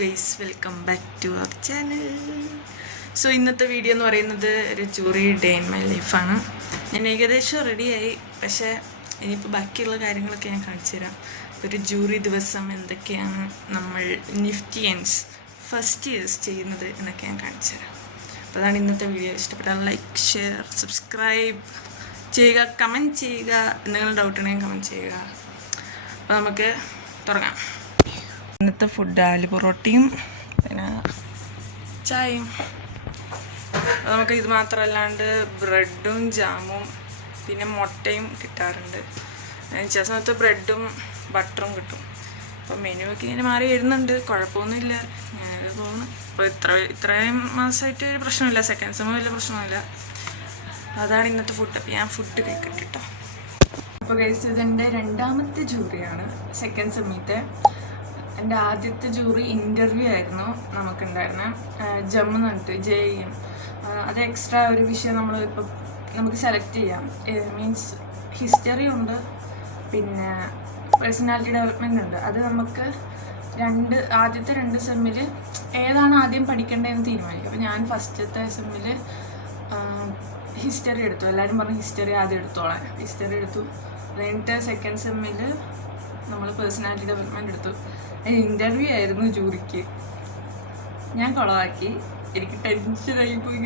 Guys welcome back to our channel. So ഇന്നത്തെ video എന്ന് പറയുന്നത് ഒരു ജൂറി ഡേ ഇൻ മൈ ലൈഫാണ്. ഞാൻ ഏകദേശം റെഡിയായി, പക്ഷേ ഇനിയിപ്പോൾ ബാക്കിയുള്ള കാര്യങ്ങളൊക്കെ ഞാൻ കാണിച്ചു തരാം. ഒരു ജൂറി ദിവസം എന്തൊക്കെയാണ് നമ്മൾ നിഫ്റ്റിയൻസ് ഫസ്റ്റ് ഇയേഴ്സ് ചെയ്യുന്നത് എന്നൊക്കെ ഞാൻ കാണിച്ചു തരാം. അപ്പോൾ അതാണ് ഇന്നത്തെ വീഡിയോ. ഇഷ്ടപ്പെട്ടാൽ ലൈക്ക്, ഷെയർ, സബ്സ്ക്രൈബ് ചെയ്യുക, കമൻറ്റ് ചെയ്യുക. എന്തെങ്കിലും ഡൗട്ട് ഉണ്ടെങ്കിൽ കമൻറ്റ് ചെയ്യുക. അപ്പോൾ നമുക്ക് തുടങ്ങാം. ഇന്നത്തെ ഫുഡ് ആലു പൊറോട്ടയും പിന്നെ ചായയും. നമുക്ക് ഇത് മാത്രമല്ലാണ്ട് ബ്രെഡും ജാമും പിന്നെ മുട്ടയും കിട്ടാറുണ്ട്. ചില സമയത്ത് ബ്രെഡും ബട്ടറും കിട്ടും. അപ്പോൾ മെനു ഒക്കെ ഇങ്ങനെ മാറി വരുന്നുണ്ട്, കുഴപ്പമൊന്നുമില്ല. ഞാനത് തോന്നുന്നു അപ്പോൾ ഇത്രയും മാസമായിട്ട് ഒരു പ്രശ്നമില്ല. സെക്കൻഡ് സെമ്മ് വലിയ പ്രശ്നമില്ല. അതാണ് ഇന്നത്തെ ഫുഡ്. അപ്പോൾ ഞാൻ ഫുഡ് കഴിക്കട്ടെ കേട്ടോ. അപ്പോൾ കഴിച്ചത് ഇതെൻ്റെ രണ്ടാമത്തെ ജൂറിയാണ് സെക്കൻഡ് സെമ്മിത്തെ. എൻ്റെ ആദ്യത്തെ ജൂറി ഇൻ്റർവ്യൂ ആയിരുന്നു നമുക്കുണ്ടായിരുന്നത്. ജമ്മു എന്ന് പറഞ്ഞിട്ട് JEM. അത് എക്സ്ട്രാ ഒരു വിഷയം ഇപ്പോൾ നമുക്ക് സെലക്ട് ചെയ്യാം. മീൻസ് ഹിസ്റ്ററി ഉണ്ട്, പിന്നെ പേഴ്സണാലിറ്റി ഡെവലപ്മെൻ്റ് ഉണ്ട്. അത് നമുക്ക് ആദ്യത്തെ രണ്ട് സെമ്മിൽ ഏതാണ് ആദ്യം പഠിക്കേണ്ടതെന്ന് തീരുമാനിക്കും. അപ്പോൾ ഞാൻ ഫസ്റ്റത്തെ സെമ്മിൽ ഹിസ്റ്ററി എടുത്തു. എല്ലാവരും പറഞ്ഞു ഹിസ്റ്ററി ആദ്യം എടുത്തോളാം. ഹിസ്റ്ററി എടുത്തു. കഴിഞ്ഞിട്ട് സെക്കൻഡ് സെമ്മിൽ നമ്മൾ പേഴ്സണാലിറ്റി ഡെവലപ്മെൻറ്റ് എടുത്തു. ഇൻ്റർവ്യൂ ആയിരുന്നു ജൂറിക്ക്. ഞാൻ കുളമാക്കി. എനിക്ക് ടെൻഷനായിപ്പോയി.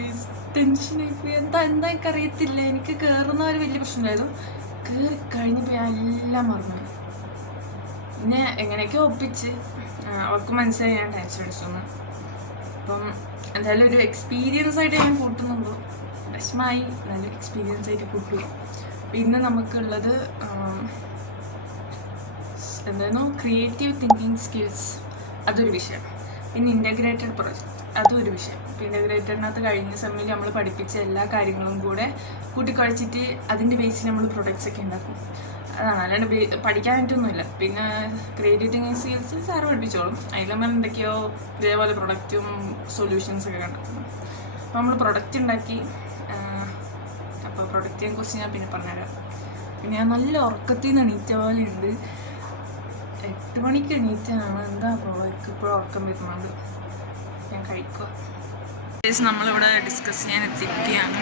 എന്താ എനിക്കറിയത്തില്ല. എനിക്ക് കയറുന്ന ഒരു വലിയ പ്രശ്നമായിരുന്നു. കയറി കഴിഞ്ഞപ്പോൾ ഞാൻ എല്ലാം മറന്നു. പിന്നെ എങ്ങനെയൊക്കെ ഒപ്പിച്ച് അവർക്ക് മനസ്സിലായി ഞാൻ ടെൻഷൻ അടിച്ചൊന്ന്. അപ്പം എന്തായാലും ഒരു എക്സ്പീരിയൻസ് ആയിട്ട് ഞാൻ കൂട്ടുന്നുണ്ടോ. വിഷമമായി, നല്ലൊരു എക്സ്പീരിയൻസ് ആയിട്ട് കൂട്ടുക. അപ്പം ഇന്ന് നമുക്കുള്ളത് എന്തായിരുന്നു, ക്രിയേറ്റീവ് തിങ്കിങ് സ്കിൽസ്, അതൊരു വിഷയം. പിന്നെ ഇൻ്റഗ്രേറ്റഡ് പ്രൊജക്റ്റ്, അതും ഒരു വിഷയം. ഇൻ്റഗ്രേറ്റഡിനകത്ത് കഴിഞ്ഞ സെമ്മിൽ നമ്മൾ പഠിപ്പിച്ച എല്ലാ കാര്യങ്ങളും കൂടെ കൂട്ടിക്കുഴച്ചിട്ട് അതിൻ്റെ ബേസിൽ നമ്മൾ പ്രൊഡക്ട്സ് ഒക്കെ ഉണ്ടാക്കും. അതാണ്, അല്ലാണ്ട് പഠിക്കാനായിട്ടൊന്നുമില്ല. പിന്നെ ക്രിയേറ്റീവ് തിങ്കിങ് സ്കിൽസ് സാറ് പഠിപ്പിച്ചോളും. അതിൽ നമ്മൾ എന്തൊക്കെയോ ഇതേപോലെ പ്രൊഡക്റ്റും സൊല്യൂഷൻസൊക്കെ കണ്ടെത്തും. അപ്പോൾ നമ്മൾ പ്രൊഡക്റ്റ് ഉണ്ടാക്കി. അപ്പോൾ പ്രൊഡക്റ്റിനെ കുറിച്ച് ഞാൻ പിന്നെ പറഞ്ഞുതരാം. പിന്നെ ഞാൻ നല്ല ഉറക്കത്തിൽ നിന്ന് എണീറ്റ പോലെ ഉണ്ട്. 8 മണിക്ക് എണീറ്റാണ്. എന്താ പ്രോഡക്റ്റ് ഇപ്പോൾ ഉറക്കം വരുന്നുണ്ട്. ഞാൻ കഴിക്കുക. നമ്മളിവിടെ ഡിസ്കസ് ചെയ്യാൻ എത്തിക്കുകയാണ്.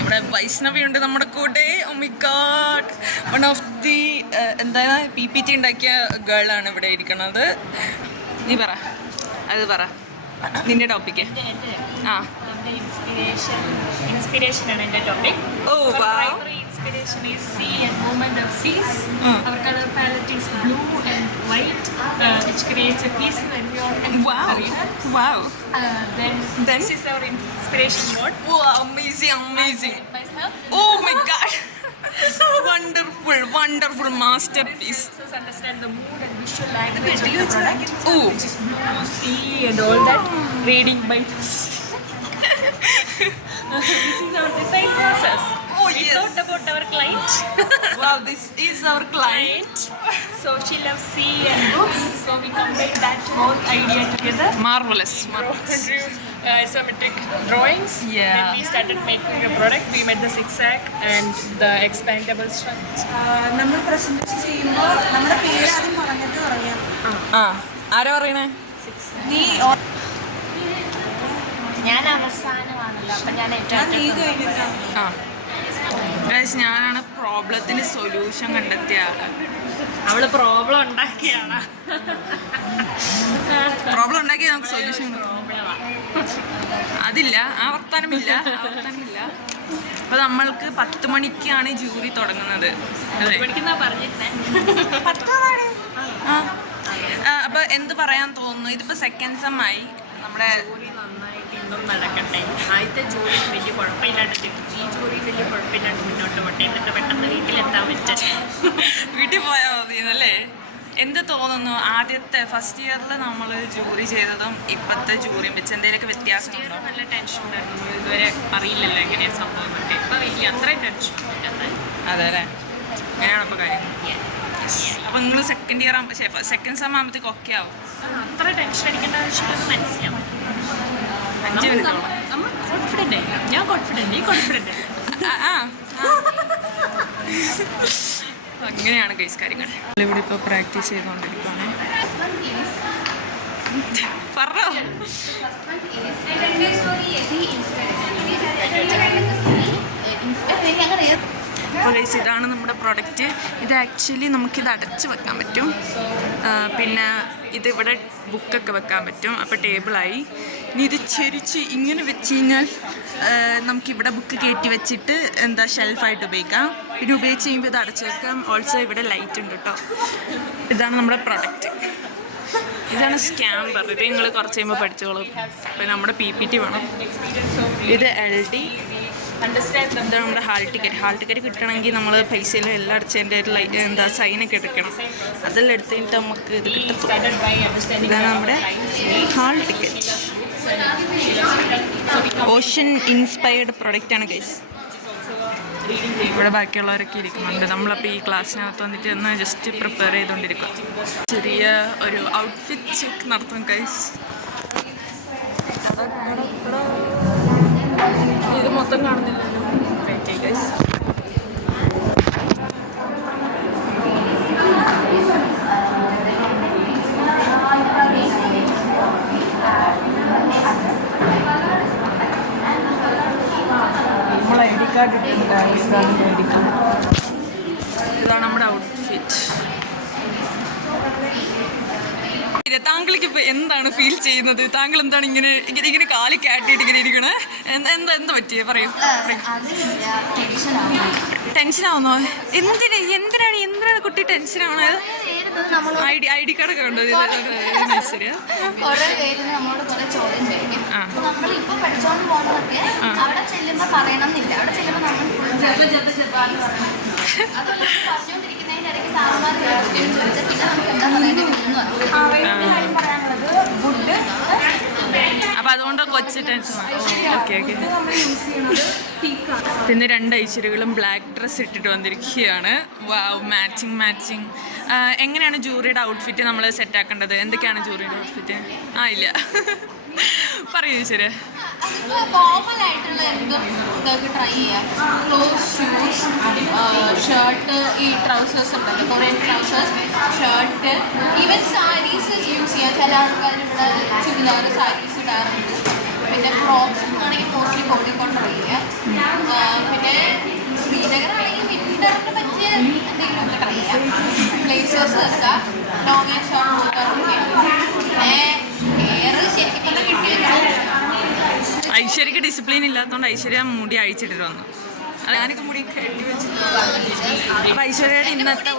ഇവിടെ വൈഷ്ണവി ഉണ്ട് നമ്മുടെ കൂടെ. Oh my god, one of the എന്താണ് PPT ഉണ്ടാക്കിയ ഗേളാണ് ഇവിടെ ഇരിക്കുന്നത്. നീ പറ, അത് പറ നിന്റെ ടോപ്പിക്ക്. ഇൻസ്പിരേഷൻ ആണ് എൻ്റെ topic. Inspiration is sea and movement of seas. Our color palette is blue and white, which creates a peaceful environment. Wow. Then this is our inspiration board. Wow, amazing. Oh my god. wonderful masterpiece. So understand the mood and visual language of the product, which is blue, sea and all that. Reading by this. This is our design process. We thought about our client. Wow, this is our client. So she loves sea and books. So we combined that whole idea together. Marvelous. Drew isometric drawings. Yeah. Then we started making a product. We made the zigzag and the expandable structure. നമ്മൾ presentation ചെയ്യുമ്പോൾ നമ്മുടെ പേര് ആദ്യം പറഞ്ഞിട്ട് പറയാം. ആരാ പറയണേ? നീ ഞാൻ അവസാനമാണല്ലോ, അപ്പം ഞാൻ നീ കഴിഞ്ഞിട്ടാണ്. ഞാനാണ് പ്രോബ്ലത്തിന് സൊല്യൂഷൻ കണ്ടെത്തിയ ആള്. അവള് പ്രോബ്ലം ഉണ്ടാക്കിയാണ്. പ്രോബ്ലം ഉണ്ടാക്കി നമുക്ക് സൊല്യൂഷൻ അതില്ല, ആവർത്തനമില്ല. അപ്പൊ നമ്മൾക്ക് 10 മണിക്കാണ് ജൂറി തുടങ്ങുന്നത്. അപ്പൊ എന്ത് പറയാൻ തോന്നുന്നു? ഇതിപ്പോ സെക്കൻഡ് സെം ആയി. നമ്മുടെ നടക്കട്ടെ. ആദ്യത്തെ ജോലി വലിയ കുഴപ്പമില്ലാണ്ട്, ഈ ജോലി വലിയ കുഴപ്പമില്ലാണ്ട് മുന്നോട്ട് പോട്ടെ. എന്നിട്ട് പെട്ടെന്ന് വീട്ടിലെത്താൻ പറ്റും. വീട്ടിൽ പോയാൽ മതിയെന്നല്ലേ? എന്ത് തോന്നുന്നു? ആദ്യത്തെ ഫസ്റ്റ് ഇയറിൽ നമ്മൾ ജൂറി ചെയ്തതും ഇപ്പോഴത്തെ ജൂറിയും വെച്ച് എന്തെങ്കിലുമൊക്കെ വ്യത്യാസമുണ്ടോ? നല്ല ടെൻഷൻ ഉണ്ടായിരുന്നു. ഇതുവരെ അറിയില്ലല്ലോ എങ്ങനെയാണ് സംഭവം ഒക്കെ. ഇപ്പം വലിയ അത്രയും ടെൻഷൻ ഇല്ല. അതെ അല്ലേ? അങ്ങനെയാണ് ഇപ്പോൾ കാര്യം. അപ്പോൾ നിങ്ങൾ സെക്കൻഡ് ഇയർ സെക്കൻഡ് സെം ആകുമ്പോഴത്തേക്ക് ഓക്കെ ആവും. അത്ര ടെൻഷൻ അടിക്കേണ്ട ആവശ്യമില്ലെന്ന് മനസ്സിലാവും. 5 മിനിറ്റോളം നമ്മൾ കോൺഫിഡൻ്റ് ആയി. ഞാൻ കോൺഫിഡൻ്റ്, നീ കോൺഫിഡൻ്റ്. അങ്ങനെയാണ് ഗൈസ് കാര്യങ്ങൾ. ഇവിടെ ഇപ്പോൾ പ്രാക്ടീസ് ചെയ്തുകൊണ്ടിരിക്കുകയാണ്. പറഞ്ഞോ. അപ്പോൾ ഗൈസ് ഇതാണ് നമ്മുടെ പ്രൊഡക്റ്റ്. ഇത് ആക്ച്വലി നമുക്കിത് അടച്ച് വെക്കാൻ പറ്റും. പിന്നെ ഇതിവിടെ ബുക്കൊക്കെ വെക്കാൻ പറ്റും. അപ്പോൾ ടേബിളായി. ഇനി ഇത് ചെരിച്ച് ഇങ്ങനെ വെച്ച് കഴിഞ്ഞാൽ നമുക്കിവിടെ ബുക്ക് കയറ്റി വെച്ചിട്ട് എന്താ ഷെൽഫായിട്ട് ഉപയോഗിക്കാം. പിന്നെ ഉപയോഗിച്ച് കഴിയുമ്പോൾ ഇത് അടച്ച് വെക്കാം. ഓൾസോ ഇവിടെ ലൈറ്റ് ഉണ്ട് കേട്ടോ. ഇതാണ് നമ്മുടെ പ്രൊഡക്റ്റ്. ഇതാണ് സ്കാമ്പർ. ഇത് നിങ്ങൾ കുറച്ച് കഴിയുമ്പോൾ പഠിച്ചോളും. അപ്പോൾ നമ്മുടെ PPT വേണം. ഇത് LD. ഇതാണ് നമ്മുടെ ഹാൾ ടിക്കറ്റ് കിട്ടണമെങ്കിൽ നമ്മൾ പൈസയിൽ എല്ലാം അടച്ചതിൻ്റെ എന്താ സൈനൊക്കെ എടുക്കണം. അതെല്ലാം എടുത്ത് കഴിഞ്ഞിട്ട് നമുക്ക് ഇത് കിട്ടും. ഇതാണ് നമ്മുടെ ഹാൾ ടിക്കറ്റ്. ഓഷ്യൻ ഇൻസ്പയർഡ് പ്രൊഡക്റ്റാണ് ഗൈസ്. ഇവിടെ ബാക്കിയുള്ളവരൊക്കെ ഇരിക്കുന്നുണ്ട്. നമ്മളപ്പോൾ ഈ ക്ലാസ്സിനകത്ത് വന്നിട്ട് ഒന്ന് ജസ്റ്റ് പ്രിപ്പയർ ചെയ്തുകൊണ്ടിരിക്കുക. ചെറിയ ഒരു ഔട്ട്ഫിറ്റ് ചെക്ക് നടത്തും ഗൈസ്. ഇത് മൊത്തം കാണുന്നില്ലല്ലോ. ഗൈസ് നമ്മൾ ID കാർഡ് ഇട്ടിട്ടുണ്ട്. ഇതാണ് നമ്മുടെ ഔട്ട്ഫിറ്റ്. താങ്കൾക്ക് ഇപ്പൊ എന്താണ് ഫീൽ ചെയ്യുന്നത്? താങ്കൾ എന്താണ് ഇങ്ങനെ ഇങ്ങനെ കാലി കാട്ടിയിട്ട് ഇങ്ങനെ ഇരിക്കണേ? എന്താ പറ്റിയേ പറയൂ. ടെൻഷനാവുന്നോ? എന്തിനാണ് കുട്ടി ടെൻഷനാവണത്? ID കാർഡൊക്കെ ഉണ്ടോ? ശരിയാ. അപ്പൊ അതുകൊണ്ട് കൊച്ചു ടെൻഷൻ. ഓക്കെ. പിന്നെ 2 ഐശ്വര്യകളും ബ്ലാക്ക് ഡ്രസ്സ് ഇട്ടിട്ട് വന്നിരിക്കുകയാണ്. വാവ്, മാച്ചിങ്. എങ്ങനെയാണ് ജൂറിയുടെ ഔട്ട്ഫിറ്റ് നമ്മൾ സെറ്റ് ആക്കേണ്ടത്? എന്തൊക്കെയാണ് ജൂറിയുടെ ഔട്ട്ഫിറ്റ്? ഇല്ല പറയൂ ശരി. കോമൺ ആയിട്ടുള്ള എന്തും ഇതൊക്കെ ട്രൈ ചെയ്യാം. ക്ലോത്ത്, ഷൂസ്, ഷർട്ട്, ഈ ട്രൗസേഴ്സ് ഉണ്ടല്ലോ, Korean trousers, shirt, even saris use ചെയ്യാം. ചില ആൾക്കാർ ഇവിടെ ചുരിദാർ സാരീസ് ഇടാറുണ്ട്. പിന്നെ ഫ്രോക്സ് ആണെങ്കിൽ മോസ്റ്റ്ലി കോഴിക്കോട് ട്രൈ ചെയ്യാം. പിന്നെ ശ്രീനഗറാണെങ്കിൽ വിന്ററിന് പറ്റിയ എന്തെങ്കിലുമൊക്കെ ട്രൈ ചെയ്യാം. ബ്ലേസേഴ്സ് വെക്കാം, ലോങ് ആൻഡ് ഷോർട്ട് കൊടുക്കാറൊക്കെ. പിന്നെ എയർ ശരിക്കും പറഞ്ഞാൽ കിട്ടിയ ഐശ്വര്യക്ക് ഡിസിപ്ലിൻ ഇല്ലാത്തതുകൊണ്ട് ഐശ്വര്യ മുടി അഴിച്ചിട്ടിട്ട് വന്നു. ഞാനൊക്കെ മുടി കെട്ടി വെച്ചിട്ട്. അപ്പൊ ഐശ്വര്യയുടെ ഇന്നത്തെ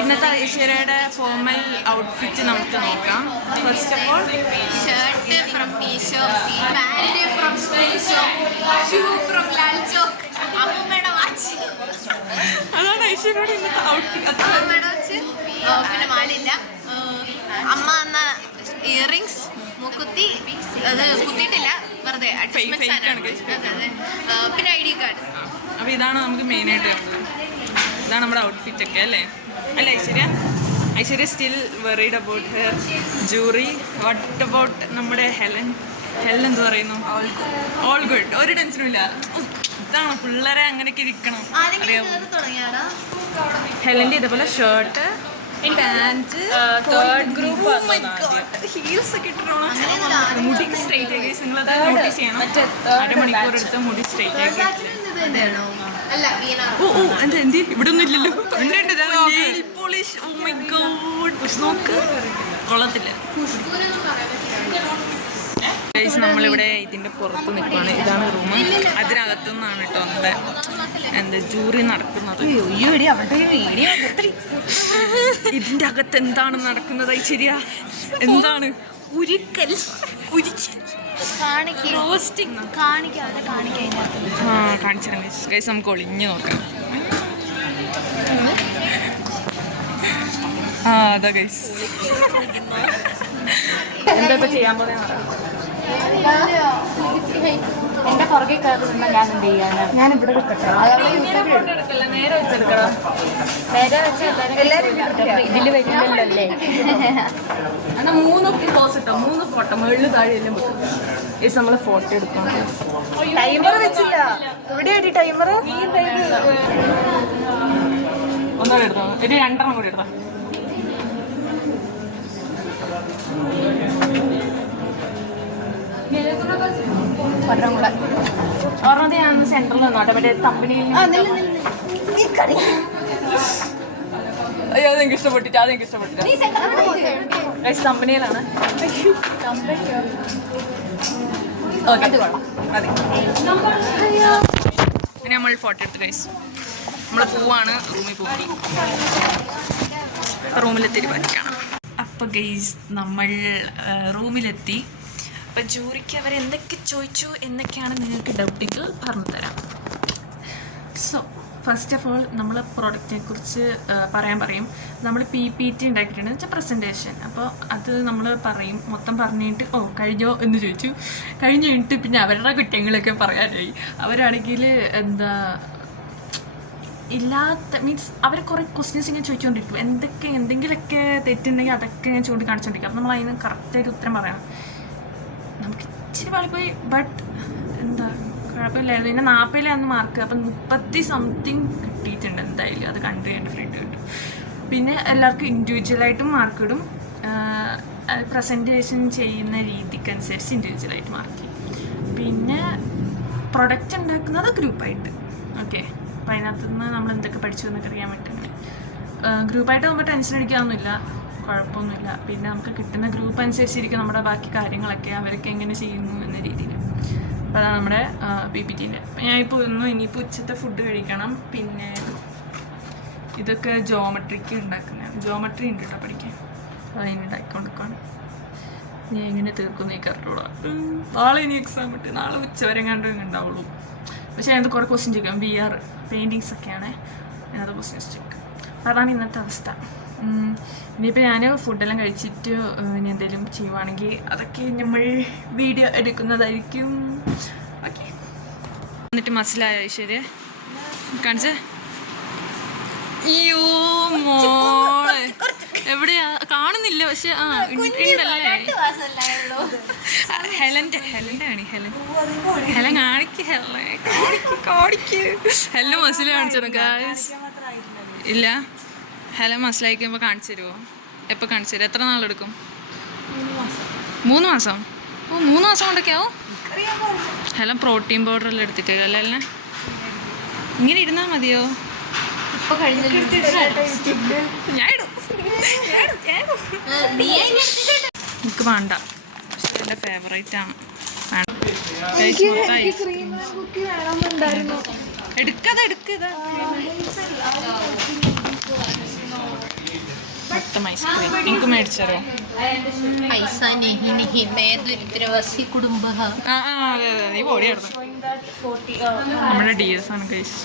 ഇന്നത്തെ ഐശ്വര്യയുടെ ഫോർമൽ ഔട്ട്ഫിറ്റ് നമുക്ക് നോക്കാം. First of all shirt from Meesho, pant from Meesho, shoe from Lal Chowk, അമ്മൂമ്മയുടെ വാച്ച്. അതാണ് ഐശ്വര്യയുടെ ഇന്നത്തെ ഔട്ട്ഫിറ്റ്. അമ്മൂമ്മയുടെ വാച്ച്. പിന്നെ മാലില്ല. അമ്മ എന്ന ഇയറിങ്സ്, മൂക്കുത്തി, അത് കുത്തിയിട്ടില്ല, വെറുതെ പിന്നെ ID കാർഡ്. അപ്പോൾ ഇതാണ് നമുക്ക് മെയിനായിട്ട് വേണ്ടത്. ഇതാണ് നമ്മുടെ ഔട്ട്ഫിറ്റ് ഒക്കെ അല്ലേ Aishwarya still worried about hair jury. What about നമ്മുടെ ഹെലൻ എന്ത് പറയുന്നു? ഓൾ ഗുഡ്, ഒരു ടെൻഷനും ഇല്ല. ഇതാണ് പിള്ളേരെ അങ്ങനെയൊക്കെ ഇരിക്കണം. ഹെലൻ്റെ ഇതേപോലെ shirt, pant, third group heels ഒക്കെ ഇട്ടിട്ടാണ് മുടി സ്ട്രൈറ്റ് ആക്കി. നിങ്ങളത് നോട്ടീസ് ചെയ്യണം. 1.5 മണിക്കൂർ എടുത്ത് മുടി സ്ട്രൈറ്റ് ആക്കി. എന്ത് ഇവിടെ ഒന്നും ഇല്ലല്ലോ. നോക്ക്, കൊള്ളത്തില്ല. ഗൈസ് നമ്മളിവിടെ ഇതിന്റെ പുറത്ത് നിൽക്കുകയാണ്. ഇതാണ് റൂം. അതിനകത്തു നിന്നാണ് കേട്ടോ നമ്മുടെ ജൂറി നടക്കുന്നത്. ഇതിന്റെ അകത്ത് എന്താണ് നടക്കുന്നത് ഐശ്വര്യ? എന്താണ്? ഉരുക്കൽ കാണിച്ചിരുന്നു ഗൈസ്. നമുക്ക് ഒളിഞ്ഞു നോക്കാം. അതാ ഗൈസ് എന്താ ഇപ്പൊ ചെയ്യാൻ പോകുന്നത്? എന്റെ പുറകെ കയറി നിന്നാൽ ഞാൻ എന്ത് ചെയ്യാനാ? ഞാൻ ഇവിടെ നേരെ വെച്ചെടുക്കണം. നേരെ വെച്ച് ഇതില് വരുന്നുണ്ടല്ലേ? എന്നാൽ 3 പോസ് ഇട്ടോ, 3 ഫോട്ടോ മുകളിൽ താഴെ എല്ലാം വെക്കും. നമ്മൾ ഫോട്ടോ എടുക്കാം. ടൈമർ വെച്ചില്ല. എവിടെയാടി ടൈമർ? ഒന്നുകൂടെ എടുത്തോ, ഒരു 2 കൂടി എടുത്തോ. ഒരെണ്ണത് ഞാൻ സെന്ററിൽ നിന്നോട്ടെ, മറ്റേ കമ്പനിയിൽ. അയ്യോ അതെനിക്ക് ഇഷ്ടപ്പെട്ടിട്ട്, കമ്പനിയിലാണ്. പിന്നെ നമ്മൾ ഫോട്ടോ എടുത്ത് ഗൈസ് നമ്മൾ പോവാണ്, റൂമിൽ പോകും. റൂമിലെത്തി പറ്റിക്കണം. അപ്പോൾ ഗൈസ് നമ്മൾ റൂമിലെത്തി. അപ്പം ജൂറിക്ക് അവരെന്തൊക്കെ ചോദിച്ചു എന്നൊക്കെയാണ് നിങ്ങൾക്ക് ഡൗട്ടിൽ പറഞ്ഞു തരാം. സോ ഫസ്റ്റ് ഓഫ് ഓൾ നമ്മൾ പ്രോഡക്റ്റിനെ കുറിച്ച് പറയും. നമ്മൾ PPT ഉണ്ടാക്കിയിട്ടുണ്ടെന്ന് വെച്ചാൽ പ്രസൻറ്റേഷൻ. അപ്പോൾ അത് നമ്മൾ പറയും, മൊത്തം പറഞ്ഞിട്ട് കഴിഞ്ഞോ എന്ന് ചോദിച്ചു. കഴിഞ്ഞ് കഴിഞ്ഞിട്ട് പിന്നെ അവരുടെ കുറ്റങ്ങളൊക്കെ പറയാനായി. അവരാണെങ്കിൽ ഇല്ലാത്ത മീൻസ് അവർ കുറേ ക്വസ്റ്റ്യൻസ് ഇങ്ങനെ ചോദിച്ചുകൊണ്ടിരിക്കും. എന്തെങ്കിലുമൊക്കെ തെറ്റുണ്ടെങ്കിൽ അതൊക്കെ ഞാൻ ചൂണ്ടിക്കാണിച്ചുകൊണ്ടിരിക്കും. അപ്പം നമ്മൾ അതിന് കറക്റ്റായിട്ട് ഉത്തരം പറയണം. നമുക്ക് ഇച്ചിരി പാളിപ്പോയി, ബട്ട് കുഴപ്പമില്ലായിരുന്നു. പിന്നെ 40 മാർക്ക്, അപ്പം 30 സംതിങ് കിട്ടിയിട്ടുണ്ട് എന്തായാലും. അത് കണ്ടു എൻ്റെ ഫ്രണ്ട് കിട്ടും. പിന്നെ എല്ലാവർക്കും ഇൻഡിവിജ്വലായിട്ടും മാർക്ക് ഇടും. പ്രസൻറ്റേഷൻ ചെയ്യുന്ന രീതിക്കനുസരിച്ച് ഇൻഡിവിജ്വലായിട്ട് മാർക്ക് ചെയ്യും. പിന്നെ പ്രൊഡക്റ്റ് ഉണ്ടാക്കുന്നത് ഗ്രൂപ്പായിട്ട്. ഓക്കെ, അപ്പോൾ അതിനകത്ത് നിന്ന് നമ്മൾ എന്തൊക്കെ പഠിച്ചു എന്നൊക്കെ അറിയാൻ പറ്റുന്നുണ്ട്. ഗ്രൂപ്പായിട്ട് നമുക്ക് ടെൻഷൻ അടിക്കാനൊന്നുമില്ല, കുഴപ്പമൊന്നുമില്ല. പിന്നെ നമുക്ക് കിട്ടുന്ന ഗ്രൂപ്പ് അനുസരിച്ചിരിക്കും നമ്മുടെ ബാക്കി കാര്യങ്ങളൊക്കെ, അവരൊക്കെ എങ്ങനെ ചെയ്യുന്നു എന്ന രീതിയിൽ. അപ്പോൾ അതാണ് നമ്മുടെ PPTൻ്റെ. അപ്പോൾ ഞാനിപ്പോൾ ഇനിയിപ്പോൾ ഉച്ചത്തെ ഫുഡ് കഴിക്കണം. പിന്നെ ഇതൊക്കെ ജോമെട്രിക്ക് ഉണ്ടാക്കുന്നതാണ്. ജോമെട്രി ഉണ്ട് കേട്ടോ പഠിക്കാൻ. അപ്പോൾ അതിനുണ്ടാക്കിക്കൊണ്ടിരിക്കുകയാണ്. ഞാൻ എങ്ങനെ തീർക്കുന്നു ഈ കറക്റ്റോടെ. നാളെ ഇനി എക്സാം ഇട്ട് നാളെ ഉച്ചവരെ കണ്ടും ഉണ്ടാവുള്ളൂ. പക്ഷേ അതിനകത്ത് കുറേ ക്വസ്റ്റ്യൻ ചോദിക്കാം. VR പെയിൻറ്റിങ്സ് ഒക്കെയാണ് അതിനകത്ത് ക്വസ്റ്റ്യൻസ് ചോദിക്കും. അപ്പോൾ അതാണ് ഇന്നത്തെ അവസ്ഥ. ഇനിയിപ്പോൾ ഞാൻ ഫുഡെല്ലാം കഴിച്ചിട്ട് ഇനി എന്തെങ്കിലും ചെയ്യുവാണെങ്കിൽ അതൊക്കെ നമ്മൾ വീഡിയോ എടുക്കുന്നതായിരിക്കും. ഓക്കെ, എന്നിട്ട് മനസ്സിലായോ ഐശ്വര്യ കാണിച്ചേ? അയ്യോ മോളെ എവിടെയാ കാണുന്നില്ല, പക്ഷെ ഉണ്ടല്ലേ. ഹെലൻ്റെ ആണ്. ഹെലൻ കാണിക്ക്. ഹെലൻ മസിൽ കാണിച്ചു ഗായ്സ്. ഇല്ല, ഹെലൻ മസിലായിക്കുമ്പോൾ കാണിച്ചു തരുമോ? എപ്പോൾ കാണിച്ചു തരും? എത്ര നാളെടുക്കും? 3 മാസം? 3 മാസം കൊണ്ടൊക്കെ ആവും. ഹെലൻ പ്രോട്ടീൻ പൗഡറെല്ലാം എടുത്തിട്ടില്ല അല്ലേ? ഹെലനെ ഇങ്ങനെ ഇരുന്നാൽ മതിയോ? എനിക്ക് വേണ്ട, പക്ഷെ എൻ്റെ ഫേവറേറ്റ് ആണ്. എടുക്കതാ മൊത്തം ഐസ്ക്രീം എനിക്ക് മേടിച്ചോ? അതെ നീ പൊടിയായിരുന്നു. നമ്മുടെ DS ആണ് ഗൈസ്.